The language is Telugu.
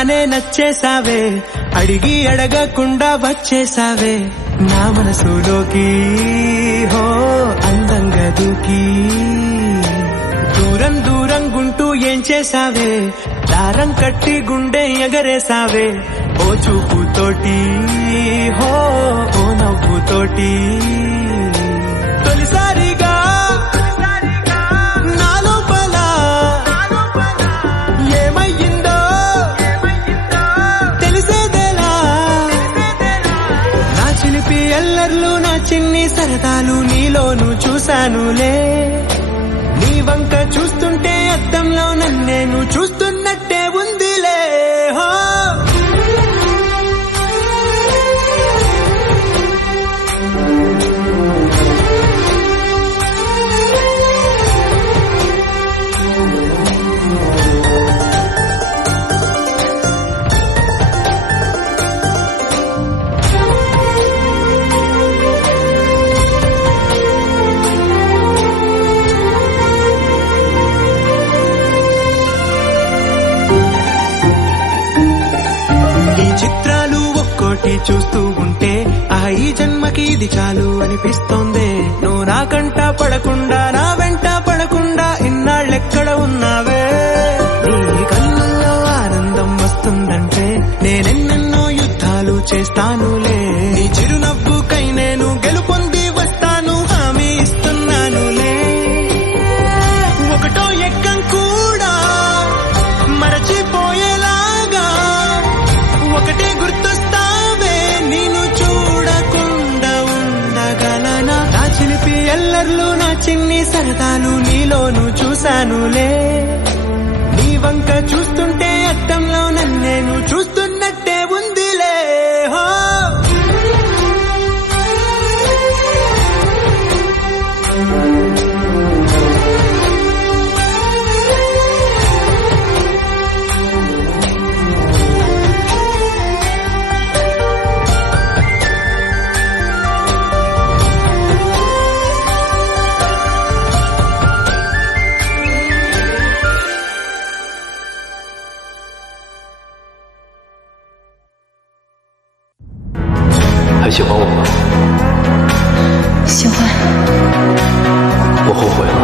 చూడగానే నచ్చేసావే, అడిగి అడగకుండా వచ్చేసావే నా మనసులోకి. హో అందంగా దూకి దూరం దూరం గుంటూ ఏం చేసావే, దారం కట్టి గుండె ఎగరేసావే ఓ చూపుతోటి. హో ఓ నవ్వుతోటి తొలిసారిగా నా లోపల ఏమయ్యిందో తెలిసేదేలా. నా చిలిపి ఎల్లర్లు నా చిన్ని సరదాలు నీలోను చూశానులే. నీ వంక చూస్తుంటే అద్దంలో నన్నేను చూస్తున్నట్టే ఉందిలే. హో చిత్రాలు ఒక్కోటి చూస్తూ ఉంటే ఈ జన్మకి ఇది చాలు అనిపిస్తోంది. నువ్వు నా కంట పడకుండా నా వెంట పడకుండా ఇన్నాళ్ళెక్కడ ఉన్నావే. నీ కళ్ళల్లో ఆనందం వస్తుందంటే నేనెన్నెన్నో యుద్ధాలు చేస్తానులే. నీ చిరునవ్వుకై నేను గెలుపొంది వస్తాను హామీ ఇస్తున్నానులే. ఒకటో ఎక్కం కూడా మరచిపోయేలాగా ఒకటే గుర్తొస్తావే, నేను చూడకుండా ఉండగలనా. నా చిలిపి ఎల్లర్లు నా చిన్ని సరదాలు నీలోను చూశానులే. నీ వంక చూస్తుంటే అద్దంలో నన్నేను చూస్తున్నట్టే ఉందిలే. హో还喜欢我吗？喜欢。我后悔了。